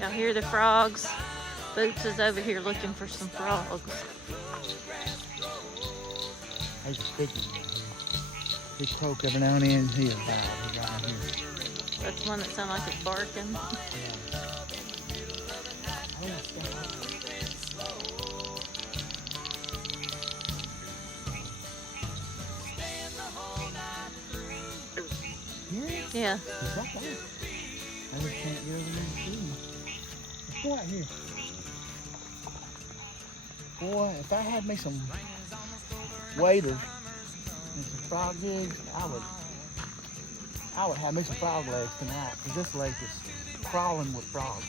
Y'all hear the frogs? Boots is over here looking for some frogs. There's a sticky one here. He croak every now and then. He's right here. That's one that sounds like it's barking. Yeah. He's right there. I just can't get over there and see him. Let's go out here. Boy, if I had me some waders and some frog jigs, I would have me some frog legs tonight, because this lake is crawling with frogs.